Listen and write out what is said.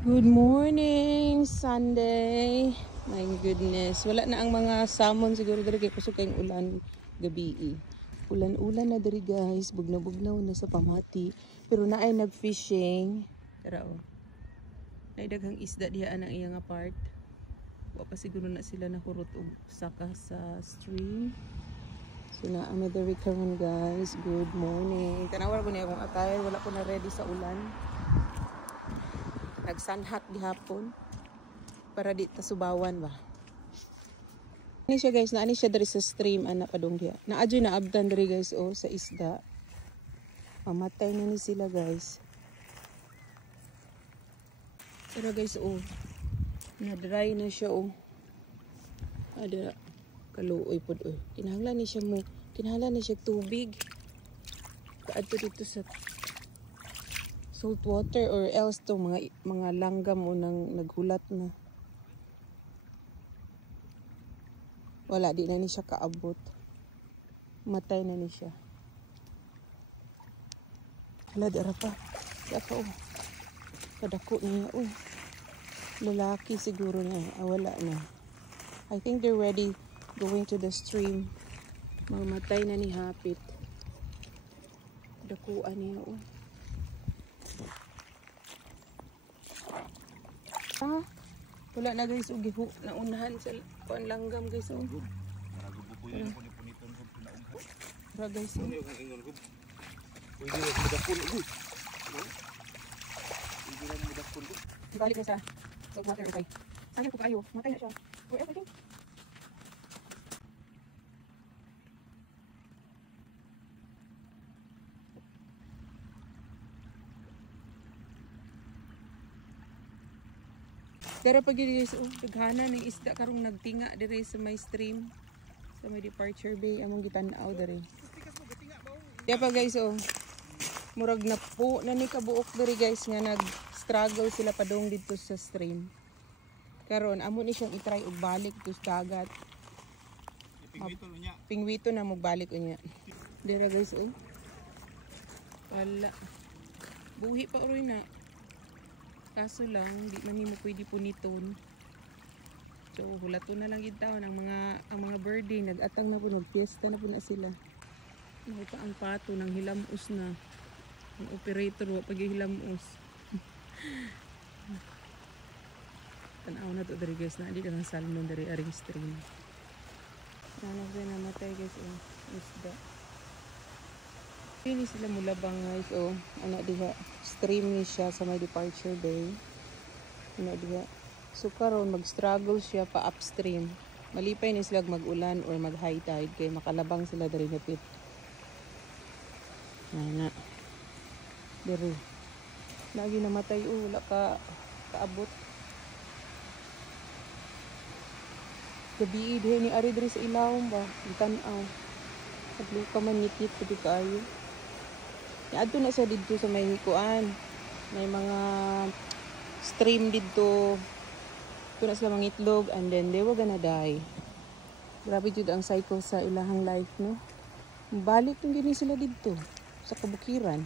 Good morning, Sunday. My goodness. Wala na ang mga salmon siguro diri kay kusog kayong ulan gabi. Ulan-ulan na diri guys. Bugnaw-bugnaw na sa pamati. Pero naay nag-fishing. Tara oh. Naay daghang isda diha ang iyang part. Wa pa siguro na sila nahurot og saka sa stream. So na am diri karon guys. Good morning. Tanawar ko niya akong attire. Wala ko na ready sa ulan. Nagsanhat gihapon para di ta subawan ba. Ani siya guys, naani siya diri sa stream ana padung diha. Naadyo na abdan diri guys oh sa isda. Pamatay na ni sila guys. Pero guys oh, na-dry na siya oh. Ada kaluoy pod oh. Kinahanglan ni siya mo, kinahanglan ni siya tubig. Kaadto dito sa salt water or else to mga langgam o nang naghulat na. Wala, di na ni siya kaabot. Matay na ni siya. Wala, dara pa. Daka oh. Kadako niya oh. Lalaki siguro niya. Wala na. I think they're ready going to the stream. Mamatay na ni hapit. Dakuan niya oh. Ah, wala na guys og gihu na unahan sa kuan langgam guys oh. Ra guys. Balik na sa water guys. Sayang ko kayo, matay na siya. Where everything? Dara pag yun guys, oh, daghana ng isda karong nagtinga dire sa may stream. Sa may departure bay, among gitanaw dire. Kaya pa guys, oh, murag na po na ni kabuok dire guys nga nag-struggle sila padong dito sa stream. Karon amo ni siyang i-try og balik to sa dagat. Pingwito na magbalik unya. Dira guys, oh. Wala. Buhi pa uroy na. Kaso lang, di man mo pwede puniton. So, hulato na lang itaon ang mga birdie. Nag-atang na po, nag-fiesta na po na sila. Nakita ang pato ng hilamos na. Ang operator, pag hilamos. Tanaw na to dari guys, na di ka ng salmon dari aring stream. Nanak rin namatay guys, oh. Isda. Ini sila mulabang guys oh. Ana diha stream ni siya sa may departure bay. Ana diha. So karon mag-struggle siya pa upstream. Malipay ni sila mag-ulan or mag-high tide kay makalabang sila diri napit. Ana. Diri. Lagi namatay oh, wala ka kaabot. Gabi diha ni ari diri sa ilawom ba. Tan-aw. Pagluka man nitit pud kaayo. Adto na sa dito sa may kuan. May mga stream dito. Ito na sila mga itlog and then they were gonna die. Grabe jud ang cycle sa ilahang life, no? Balik yung gini sila dito sa kabukiran.